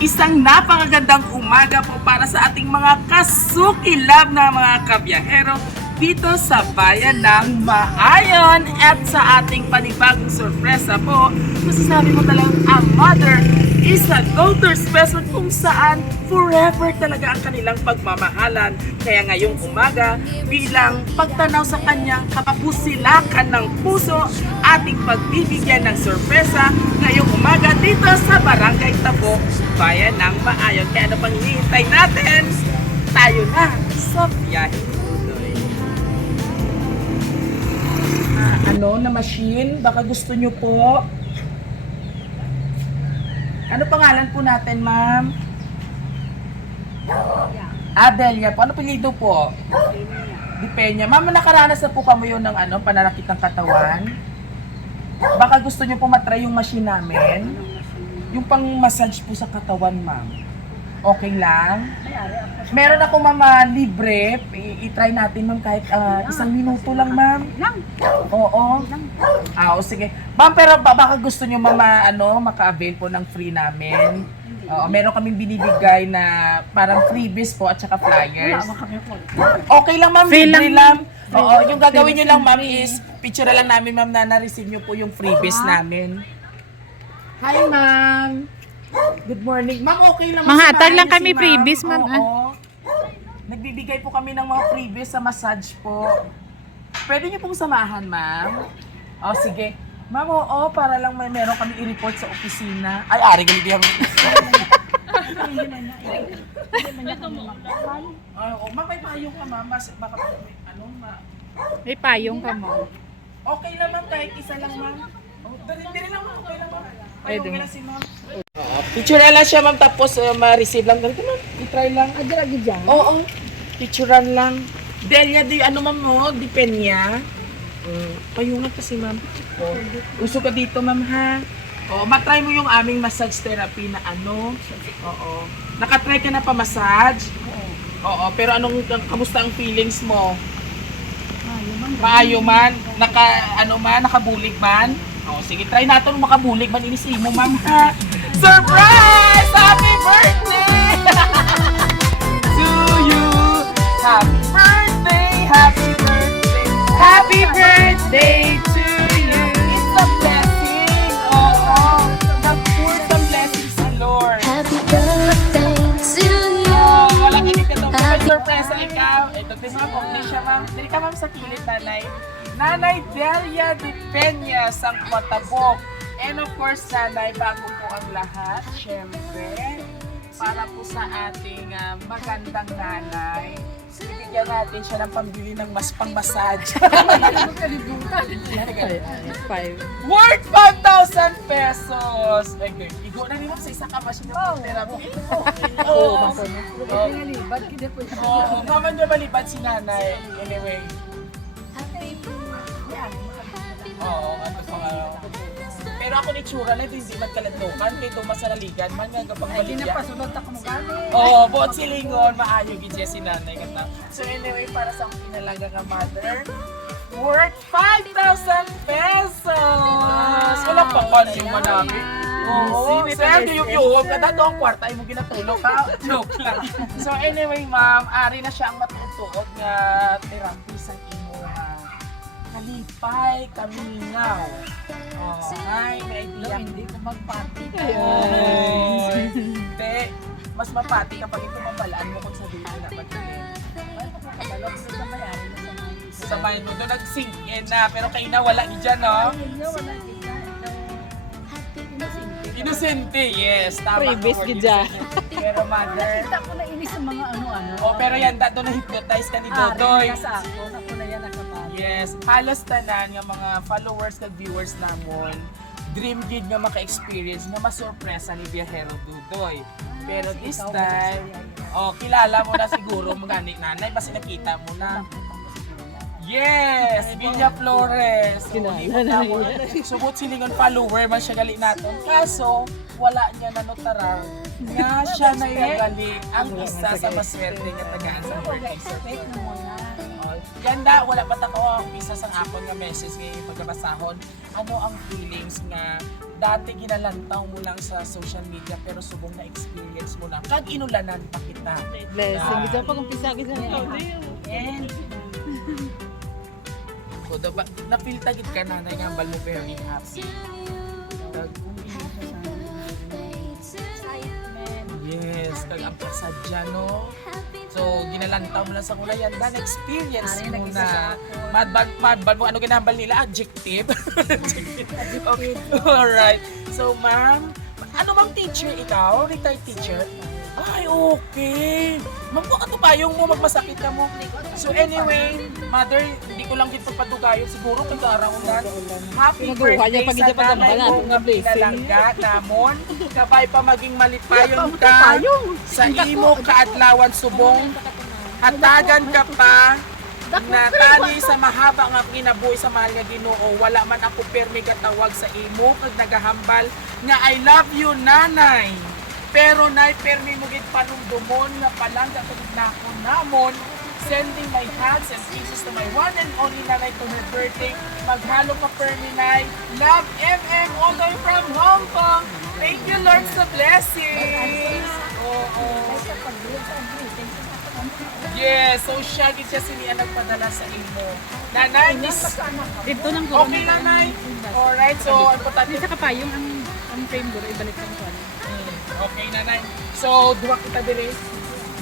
Isang napakagandang umaga po para sa ating mga kasukilab na mga kabiyahero dito sa bayan ng Maayon. At sa ating panibagong sorpresa po, masasabi mo talagang ang mother is a daughter's best friend kung saan forever talaga ang kanilang pagmamahalan. Kaya ngayong umaga, bilang pagtanaw sa kanyang kapapusilakan ng puso, ating pagbibigyan ng sorpresa ngayong umaga dito sa Barangay Tabok, bayan ng Maayon. Kaya ano pang hinihintay natin? Tayo na sa biyahe. Na machine? Baka gusto nyo po. Ano pangalan po natin, ma'am? Adelia po. Ano apelyido po? Dipenya. Ma'am, nakaranas na po kamo yun ng pananakit ng katawan? Baka gusto nyo po matry yung machine namin? Yung pang massage po sa katawan, ma'am. Okay lang? Meron ako, ma'am, libre. I-try natin, ma'am, kahit 1 minuto lang, ma'am. Oo. Sige. Ma'am, pero baka gusto nyo, ma'am, maka-avail po ng free namin. Meron kaming binibigay na parang freebies po at saka flyers. Okay lang, ma'am. Libre lang. Oo, yung gagawin nyo lang, ma'am, is picture lang namin, ma'am, na na-receive nyo po yung freebies namin. Hi, ma'am. Good morning. Ma'am, okay lang. Manghatag lang kami freebies, ma'am. Oo. Nagbibigay po kami ng mga freebies sa massage po. Pwede niyo pong samahan, ma'am? Sige. Ma'am, para lang meron kami i-report sa opisina. Ay, ari, galit yan. Ma'am, may payong ka, ma'am. Baka, May payong ka mo. Okay lang, ma'am. Kahit isa lang, ma'am. Dali lang, ma'am. Okay lang, ma'am. Payong ka lang si ma'am. Picture lang siya, ma'am. Tapos, ma-receive lang. Dali, ma'am. I-try lang. Lagi dyan? Oo. Picturean lang. Delia, ma'am, Dipenya. Payungan kasi, ma'am. Gusto ka dito, ma'am, ha? Matry mo yung aming massage therapy na Oo. Nakatry ka na pa massage? Oo. Pero kamusta ang feelings mo? Maayo man. Nakabulig man? Sige, try natin makabulig man. Inisi mo, ma'am, ha? Surprise! Happy birthday! To you! Happy birthday! Happy birthday! Happy birthday to you! It's a blessing! Oo! Nag-pour some blessings sa Lord! Happy birthday to you. Wala ka dito ito. May surprise sa ikaw. Ito, ma'am. Okay siya, ma'am. Dali ka, ma'am, sa kilid, nanay. Nanay Delia Dipenya, sang Matabok. And of course, nanay, bago po ang lahat, syempre, para po sa ating magandang nanay, ibigyan natin siya ng pambili ng pang-massage. Worth 5,000 pesos! Igo na rin sa isa ka machine ng therapy. Oo. Mama niya malibad si nanay. Anyway. Pero ako ni Chura na hindi man kalantukan, kay Thomas sa naligan, man nga kapag baligyan. Pasunod ako mo gani. Buot silingon, maayo gid si nanay kata. So anyway, para sa akong pinalaga nga mother, worth 5,000 pesos! Wala pa kon yung manami. Oo, sir, yung kada to ang kwarta ay mo ginatulog ka. Joke lang. So anyway, ma'am, ari na siya ang matutuod nga therapy sa imo kalipay, kamingaw. Ay, may idea. Hindi ko mag-party. Hindi. Mas mapati kapag ito mabalaan mo kung sabihin na magiging. Kabalog sa bayaran na sa mga. Sa bayan mo doon, nag-sink in na. Pero kayo na, wala ni dyan, no? Wala kita. Inosente, yes. Tama. Freebies ka, word, gid dyan. inosente. Pero mother. Nakita ko na ini sa mga ano-ano. Pero yan, dato na-hypnotize ka ni Dodoy. Sa ako, ako na yan nakabali. Yes, halos tanan nga mga followers kag viewers namon dream gid nga maka-experience nga masurpresa ni Biyahero Dudoy. Pero this time, kilala mo na siguro mga nanay basta nakita mo na. Yes, Villa Flores. Subot silingon follower man siya gali naton. Kaso wala niya nanotaraw nga siya na yung gali ang isa sa maswerte nga tagaan sa birthday. Ganda, wala pa ako ang isa sa akon nga message ngayon pagkabasahon. Ano ang feelings nga dati ginalantaw mo lang sa social media pero subong na experience mo na kag inulanan pa kita. Blessing. Ito pag umpisa kita niya. And So, na-feel tagit ka na hambal mo very happy. Yes, kag ang pasadya, no? So, ginalantaw mo lang sa kulayan, dan experience Ari, mo nag-isa sa na. Madbal mo, ano ginambal nila? Adjective? Okay, alright. So, ma'am, ano bang teacher ikaw? Retired teacher? Ay, okay. Ma'am, kung ano ba yung mo magmasakit ka mo? So anyway, mother, hindi ko lang dito patugayon. Siguro pag-aaraunan. Happy Nagawa niya birthday pag sa hindi pa nanay dambalan, mo kung nga blessing. pinalangga namon. Kabay pa maging malipayon ka sa imo kaadlawan subong. Hatagan ka pa na tani sa mahaba nga kinabuhi sa mahal nga Ginoo. Wala man ako permi gatawag sa imo kag nagahambal nga I love you nanay. Pero nay permi mo gid panumdumon nga palangga kag nako namon. Sending my hugs and kisses to my one and only nanay to her birthday. Maghalo ka permi nay. Love MM all the way from Hong Kong. Thank you Lord sa blessings. Oo. Yes, so siya gid siya sini ang nagpadala sa imo. Nanay, Dito lang ko. okay nanay. Alright, so importante Sa kapayong ang frame ko, ibalik ko ko. okay, nanay. So, duwa kita diri.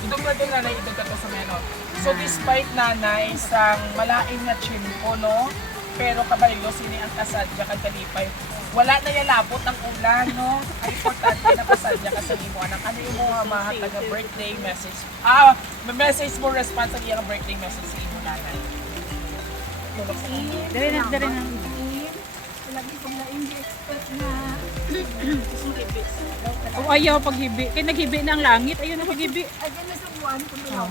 Idog na doon, nanay. Idog ka to sa meno. So, despite nanay, sang malain nga chinko, no? Pero kabalyo, sini ang kasadya kag kalipay. Wala na yalabot ang ulan, no? Ang importante na kasadya ka sa imo. Anak, ano yung mga mahatag nga birthday message? Message mo response ang iyang birthday message sa imo, nanay. Dari na. lagi kong na-expect na O ayaw paghibi. Kaya naghibi na ang langit. Ayun na paghibi. ay ganun sa buwan ko nila.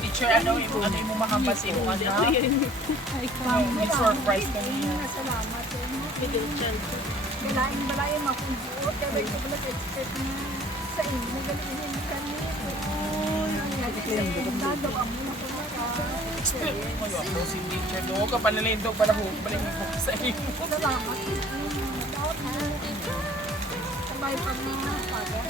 Teacher, ano yung makambal sa imo, anak? May surprise ka niya. Salamat sa inyo. Balain makubuot. Kaya ko pala expect na sa inyo. Nagalinin kami. Dadaw ang muna ko Mayo ako si teacher do kapanalindo para ho balik mo sa imo. salamat. Sabay pa na pada.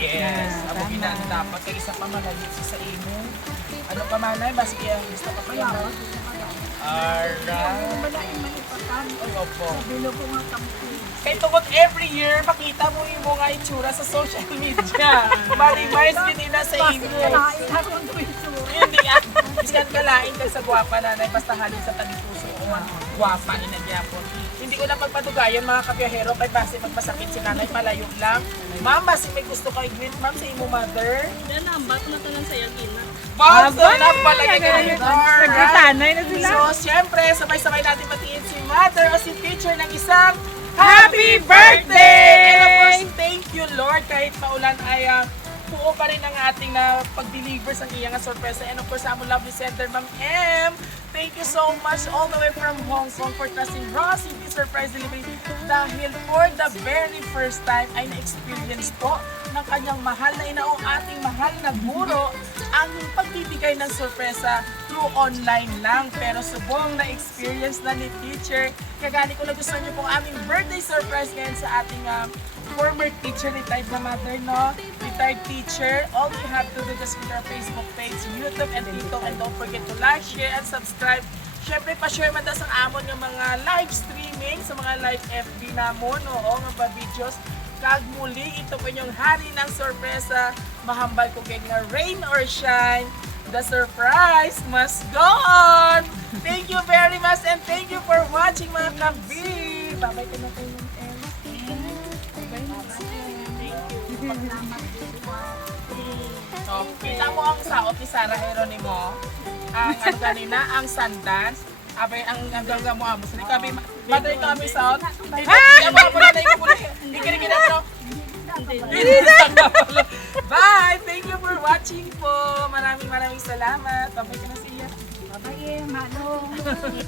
Yes, ako ginaan dapat kay isa pa malagit sa imo. Ano pa manay baski ang gusto ka pa yan. Alright. Balain manipatan. Ay, opo. Bilo ko nga kami. Kay tungkol every year, makita mo yung mga itsura sa social media. Marimars din na sa imo. Kalain akong tuwiso. Hindi ah. Iskan kalain ka sa gwapa nanay, basta halin sa tabi puso o gwapa, inagyapon. Hindi ko na magpatugayan mga kabiyahero kay base magmasakit si nanay, palayo lang. Ma'am, base may gusto kay greet ma'am sa imo mother. Yan ang ba't na talang sa yakina. Basta na palagay ka na Nagkatanay na sila. So, siyempre, sabay-sabay natin matiin si mother o si teacher ng isang Happy Birthday! And of course, thank you Lord kahit maulan ay buo pa rin ang ating na pag-deliver sa iyang sorpresa. And of course, sa among lovely center, Ma'am M. Thank you so much all the way from Hong Kong for trusting Rosie this surprise delivery. Dahil for the very first time ay na-experience po ng kanyang mahal na ina o ating mahal na guro ang pagbibigay ng sorpresa through online lang. Pero subong na-experience na ni teacher. Kagani ko nagustuhan niyo pong aming birthday surprise ngayon sa ating former teacher, retired na mother, no? Retired teacher. All you have to do just with our Facebook page, YouTube, and TikTok. And don't forget to like, share, and subscribe. Siyempre, pa-share man daw sa amon yung mga live streaming, sa mga live FB namon, oo, nga videos. Kag muli, ito po yung hari ng sorpresa. Mahambal ko kay nga rain or shine. The surprise must go on! Thank you very much and thank you for watching mga kabi! Babay ka na kayo ng M. So, kita mo ang saot ni Sarah Geronimo. Ang ano kanina, ang sundance. Abay, ang gangga mo amos. Hindi kami, mother kami saot. Hindi mo na yung muli. Hindi na Bye! Thank you for watching po. Maraming salamat. Babay ka na siya. Babae, manong.